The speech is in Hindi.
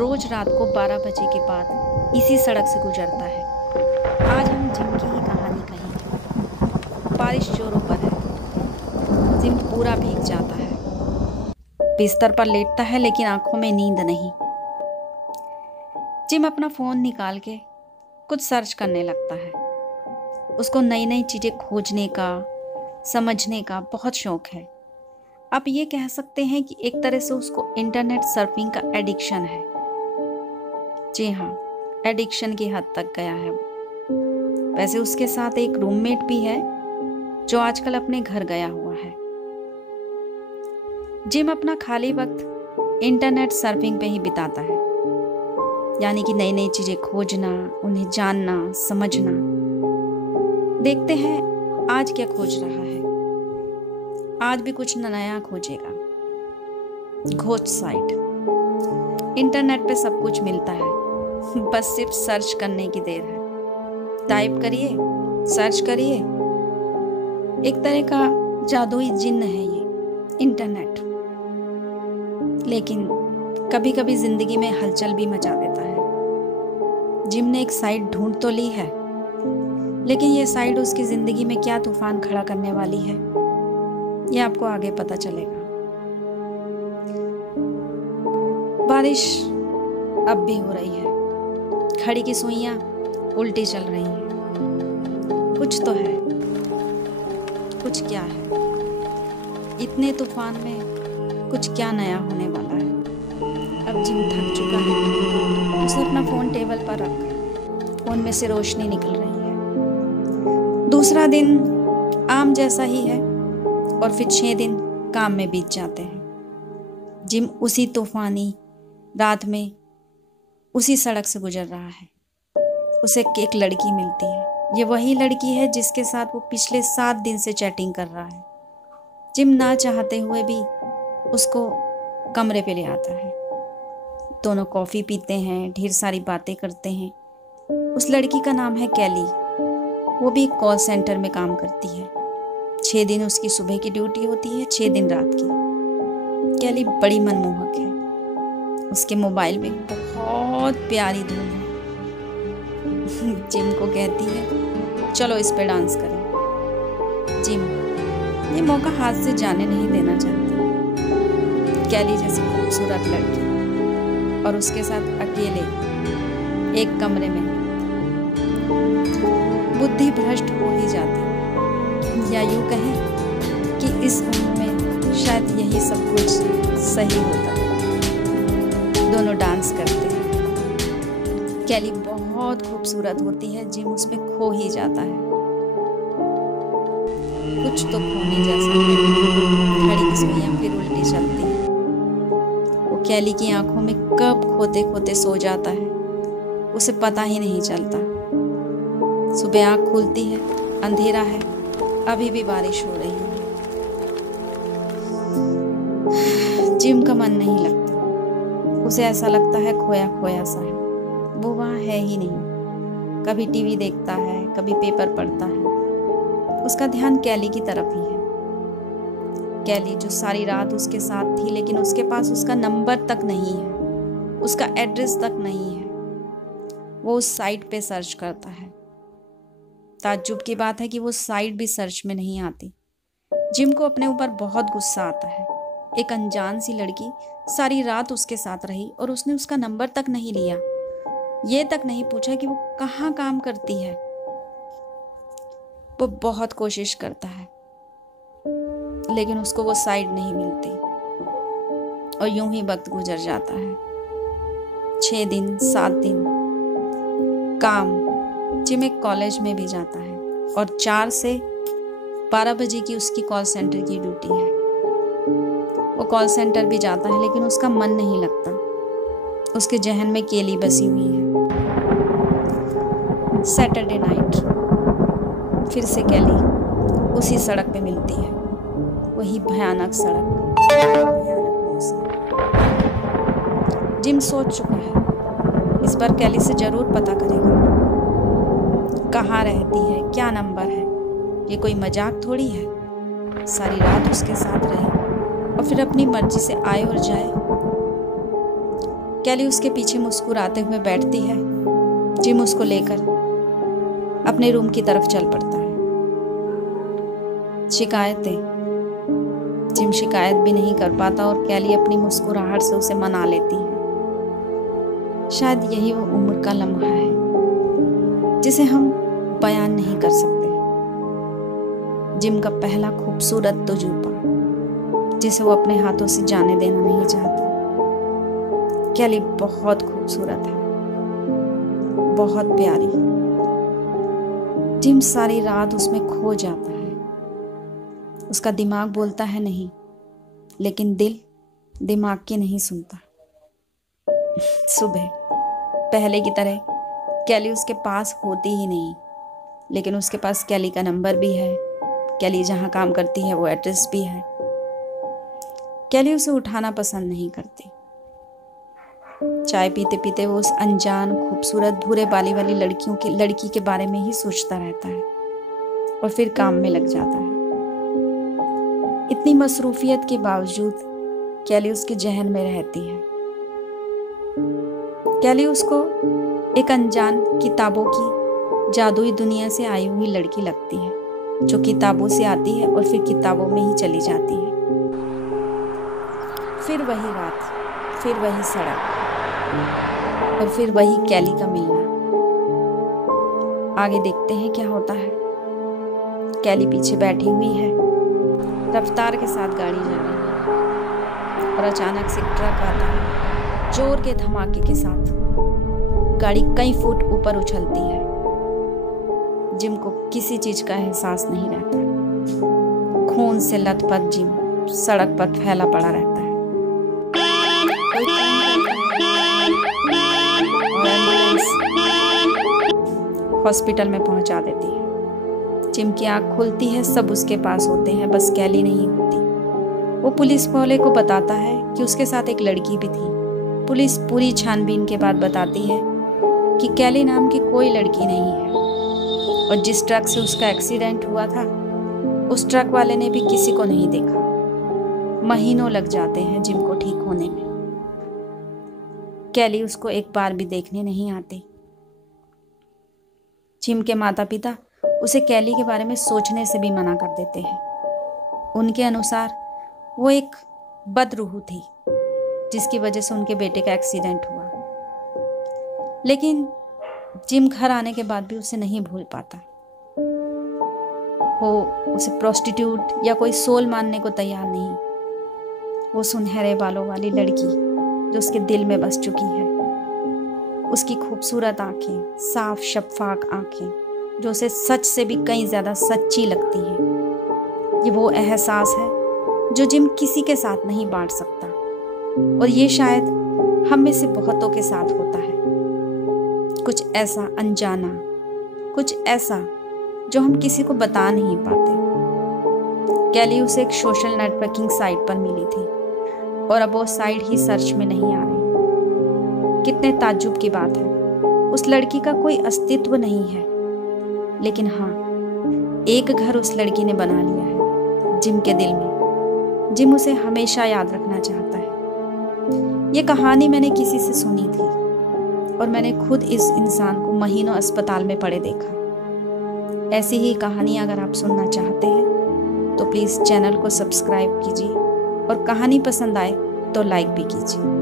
रोज रात को 12 बजे के बाद इसी सड़क से गुजरता है। आज हम जिम की ही कहानी कहेंगे। बारिश जोरों पर है। जिम पूरा भीग जाता है। बिस्तर पर लेटता है लेकिन आंखों में नींद नहीं। जिम अपना फोन निकाल के कुछ सर्च करने लगता है। उसको नई नई चीजें खोजने का, समझने का बहुत शौक है। आप ये कह सकते हैं कि एक तरह से उसको इंटरनेट सर्फिंग का एडिक्शन है। जी हाँ, एडिक्शन की हद तक गया है। वैसे उसके साथ एक रूममेट भी है जो आजकल अपने घर गया हुआ है। जिम अपना खाली वक्त इंटरनेट सर्फिंग पे ही बिताता है, यानी कि नई नई चीजें खोजना, उन्हें जानना, समझना। देखते हैं आज क्या खोज रहा है। आज भी कुछ नया खोजेगा। Ghost site. इंटरनेट पे सब कुछ मिलता है, बस सिर्फ सर्च करने की देर है। टाइप करिए, सर्च करिए। एक तरह का जादुई जिन्न है ये इंटरनेट। लेकिन कभी कभी जिंदगी में हलचल भी मचा देता है। जिम ने एक साइट ढूंढ तो ली है, लेकिन ये साइट उसकी जिंदगी में क्या तूफान खड़ा करने वाली है, ये आपको आगे पता चलेगा। बारिश अब भी हो रही है। घड़ी की सुइयां उल्टी चल रही हैं। कुछ तो है, कुछ क्या है? इतने तूफान में कुछ क्या नया होने वाला है? अब जिम थक चुका है। उसने अपना फोन टेबल पर रखा। फोन में से रोशनी निकल रही है। दूसरा दिन आम जैसा ही है और फिर 6 दिन काम में बीत जाते हैं। जिम उसी तूफानी रात में उसी सड़क से गुजर रहा है। उसे एक लड़की मिलती है। ये वही लड़की है जिसके साथ वो पिछले 7 दिन से चैटिंग कर रहा है। जिम ना चाहते हुए भी उसको कमरे पे ले आता है। दोनों कॉफी पीते हैं, ढेर सारी बातें करते हैं। उस लड़की का नाम है कैली। वो भी कॉल सेंटर में काम करती है। 6 दिन उसकी सुबह की ड्यूटी होती है, 6 दिन रात की। कैली बड़ी मनमोहक है। उसके मोबाइल में बहुत प्यारी धुन है। जिम को कहती है, चलो इस पे डांस करें। जिम ये मौका हाथ से जाने नहीं देना चाहती। कैली जैसी खूबसूरत लड़की और उसके साथ अकेले एक कमरे में बुद्धि भ्रष्ट हो ही जाती, या यूं कहें कि इस उम्र में शायद यही सब कुछ सही होता है। दोनों डांस करते हैं। कैली बहुत खूबसूरत होती है। जिम उसमें खो ही जाता है। कुछ तो खोने जैसा है। घड़ी की सुइयां फिर उल्टी चलती है। वो कैली की आंखों में कब खोते खोते सो जाता है, उसे पता ही नहीं चलता। सुबह आंख खुलती है, अंधेरा है, अभी भी बारिश हो रही है। जिम का मन नहीं लगता। उसे ऐसा लगता है खोया खोया सा है। वो वहाँ है ही नहीं। कभी टीवी देखता है, कभी पेपर पढ़ता है। उसका ध्यान कैली की तरफ ही है। कैली जो सारी रात उसके साथ थी, लेकिन उसके पास उसका नंबर तक नहीं है, उसका एड्रेस तक नहीं है। वो उस साइट पे सर्च करता है। ताज्जुब की बात है कि वो साइट भी सर्च में नहीं आती। जिम को अपने ऊपर बहुत गुस्सा आता है। एक अनजान सी लड़की सारी रात उसके साथ रही और उसने उसका नंबर तक नहीं लिया। ये तक नहीं पूछा कि वो कहाँ काम करती है। वो बहुत कोशिश करता है, लेकिन उसको वो साइड नहीं मिलती और यूं ही वक्त गुजर जाता है। 6 दिन, 7 दिन काम। जिम एक कॉलेज में भी जाता है और 4 से 12 बजे की उसकी कॉल सेंटर की ड्यूटी है। वो कॉल सेंटर भी जाता है, लेकिन उसका मन नहीं लगता। उसके जहन में केली बसी हुई है। सैटरडे नाइट फिर से कैली उसी सड़क पे मिलती है। वही भयानक सड़क, भयानक मौसम। जिम सोच चुका है इस बार कैली से जरूर पता करेगा। कहाँ रहती है, क्या नंबर है। ये कोई मजाक थोड़ी है। सारी रात उसके साथ रहे और फिर अपनी मर्जी से आए और जाए। कैली उसके पीछे मुस्कुराते हुए बैठती है। जिम उसको लेकर अपने रूम की तरफ चल पड़ता है। जिम शिकायत भी नहीं कर पाता और कैली अपनी मुस्कुराहट से उसे मना लेती है। शायद यही वो उम्र का लम्हा है जिसे हम बयान नहीं कर सकते। जिम का पहला खूबसूरत तजुर्बा जिसे वो अपने हाथों से जाने देना नहीं चाहता। कैली बहुत खूबसूरत है, बहुत प्यारी। जिम सारी रात उसमें खो जाता है। उसका दिमाग बोलता है नहीं, लेकिन दिल दिमाग की नहीं सुनता। सुबह पहले की तरह कैली उसके पास होती ही नहीं, लेकिन उसके पास कैली का नंबर भी है। कैली जहाँ काम करती है वो एड्रेस भी है। कैली उसे उठाना पसंद नहीं करती। चाय पीते पीते वो उस अनजान खूबसूरत भूरे बाली वाली लड़की के बारे में ही सोचता रहता है और फिर काम में लग जाता है। इतनी मसरूफियत के बावजूद कैली उसके जहन में रहती है। कैली उसको एक अनजान किताबों की जादुई दुनिया से आई हुई लड़की लगती है, जो किताबों से आती है और फिर किताबों में ही चली जाती है। फिर वही रात, फिर वही सड़क और फिर वही कैली का मिलना। आगे देखते हैं क्या होता है। कैली पीछे बैठी हुई है, रफ्तार के साथ गाड़ी जा रही है और अचानक से ट्रक आता है। जोर के धमाके के साथ गाड़ी कई फुट ऊपर उछलती है। जिम को किसी चीज का एहसास नहीं रहता। खून से लथपथ जिम सड़क पर फैला पड़ा रहता है। और एम्बुलेंस हॉस्पिटल में पहुंचा देती है। जिम की आंख खुलती है, सब उसके पास होते हैं, बस कैली नहीं होती। वो पुलिस वाले को बताता है कि उसके साथ एक लड़की भी थी। पुलिस पूरी छानबीन के बाद बताती है कि कैली नाम की कोई लड़की नहीं है और जिस ट्रक से उसका एक्सीडेंट हुआ था उस ट्रक वाले ने भी किसी को नहीं देखा। महीनों लग जाते हैं जिम को ठीक होने में। कैली उसको एक बार भी देखने नहीं आती। जिम के माता पिता उसे कैली के बारे में सोचने से भी मना कर देते हैं। उनके अनुसार वो एक बदरूह थी जिसकी वजह से उनके बेटे का एक्सीडेंट हुआ। लेकिन जिम घर आने के बाद भी उसे नहीं भूल पाता। वो उसे प्रोस्टिट्यूट या कोई सोल मानने को तैयार नहीं। वो सुनहरे बालों वाली लड़की जो उसके दिल में बस चुकी है, उसकी खूबसूरत आंखें, साफ शफाफ आंखें जो उसे सच से भी कहीं ज्यादा सच्ची लगती हैं। ये वो एहसास है जो जिम किसी के साथ नहीं बांट सकता और ये शायद हम में से बहुतों के साथ होता है। कुछ ऐसा अनजाना, कुछ ऐसा जो हम किसी को बता नहीं पाते। कैली उसे एक सोशल नेटवर्किंग साइट पर मिली थी और अब वो साइट ही सर्च में नहीं आ रही। कितने ताज्जुब की बात है, उस लड़की का कोई अस्तित्व नहीं है, लेकिन हाँ, एक घर उस लड़की ने बना लिया है जिम के दिल में। जिम उसे हमेशा याद रखना चाहता है। ये कहानी मैंने किसी से सुनी थी और मैंने खुद इस इंसान को महीनों अस्पताल में पड़े देखा। ऐसी ही कहानी अगर आप सुनना चाहते हैं तो प्लीज़ चैनल को सब्सक्राइब कीजिए और कहानी पसंद आए तो लाइक भी कीजिए।